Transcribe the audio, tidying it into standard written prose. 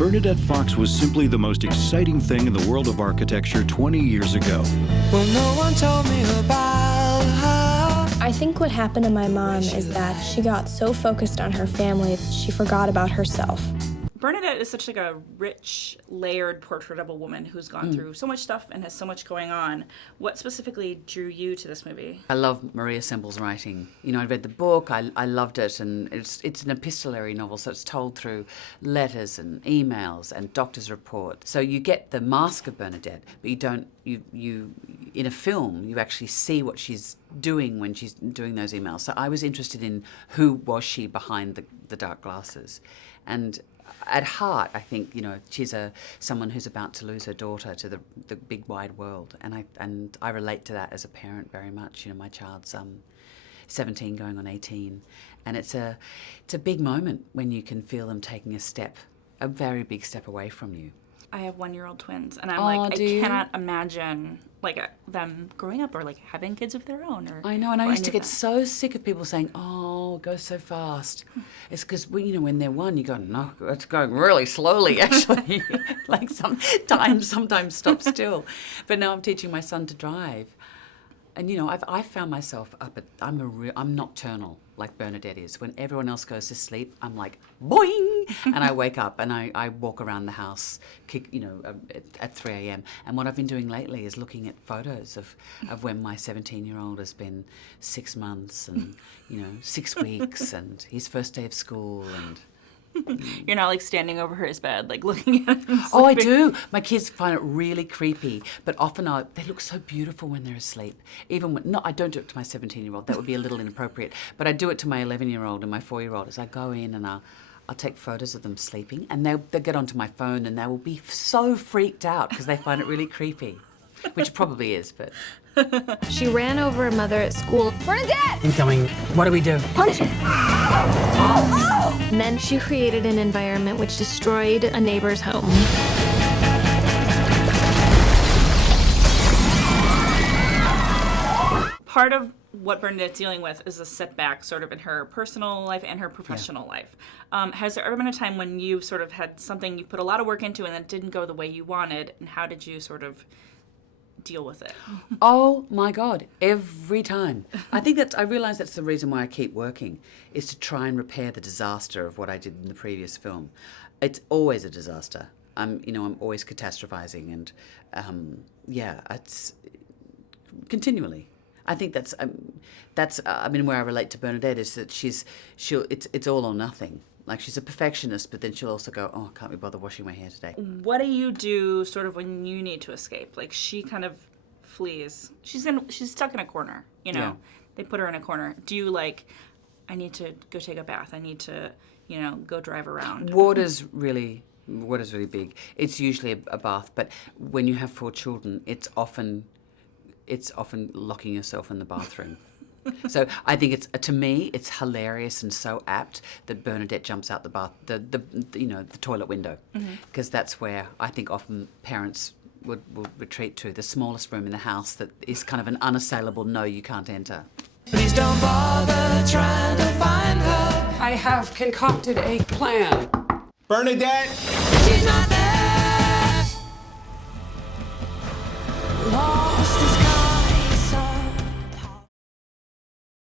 Bernadette Fox was simply the most exciting thing in the world of architecture 20 years ago. Well, no one told me about her. I think what happened to my mom is that she got so focused on her family that she forgot about herself. Bernadette is such like a rich, layered portrait of a woman who's gone through so much stuff and has so much going on. What specifically drew you to this movie? I love Maria Semble's writing. You know, I'd read the book, I loved it, and it's an epistolary novel, so it's told through letters and emails and doctor's report. So you get the mask of Bernadette, but you don't, you in a film, you actually see what she's doing when she's doing those emails. So I was interested in who was she behind the dark glasses. And at heart, I think, you know, she's someone who's about to lose her daughter to the big wide world, and I relate to that as a parent very much. You know, my child's 17 going on 18, and it's a big moment when you can feel them taking a very big step away from you. I have 1-year-old twins, and I cannot imagine them growing up or having kids of their own. I know, and I used to get so sick of people saying, "Oh, it goes so fast." It's because when they're one, you go, "No, it's going really slowly." Actually, sometimes stop still. But now I'm teaching my son to drive, and you know, I've found myself I'm nocturnal like Bernadette is. When everyone else goes to sleep, I'm like boing, and I wake up and I walk around the house, at 3 a.m. And what I've been doing lately is looking at photos of when my 17-year-old has been 6 months and 6 weeks and his first day of school and. You're not standing over his bed, looking at him. Oh, I do. My kids find it really creepy, but often they look so beautiful when they're asleep. Even when, I don't do it to my 17-year-old. That would be a little inappropriate. But I do it to my 11-year-old and my 4-year-old. As I go in and I'll take photos of them sleeping, and they'll get onto my phone and they will be so freaked out because they find it really creepy, which probably is, but. She ran over her mother at school. Bernadette! Incoming. What do we do? Punch it! And then she created an environment which destroyed a neighbor's home. Part of what Bernadette's dealing with is a setback sort of in her personal life and her professional life. Has there ever been a time when you sort of had something you put a lot of work into and it didn't go the way you wanted, and how did you sort of deal with it? Oh my God, every time. I realise that's the reason why I keep working, is to try and repair the disaster of what I did in the previous film. It's always a disaster. I'm always catastrophizing, and it's continually. I think that's where I relate to Bernadette is that it's all or nothing. She's a perfectionist, but then she'll also go, "Oh, I can't be bothered washing my hair today." What do you do sort of when you need to escape? She kind of flees. She's stuck in a corner, Yeah. They put her in a corner. Do you I need to go take a bath. I need to, go drive around. Water's really big. It's usually a bath, but when you have 4 children, it's often locking yourself in the bathroom. So I think to me it's hilarious and so apt that Bernadette jumps out the toilet window, because that's where I think often parents will retreat to, the smallest room in the house that is kind of an unassailable no, you can't enter. Please don't bother trying to find her. I have concocted a plan. Bernadette! She's not there. Lost is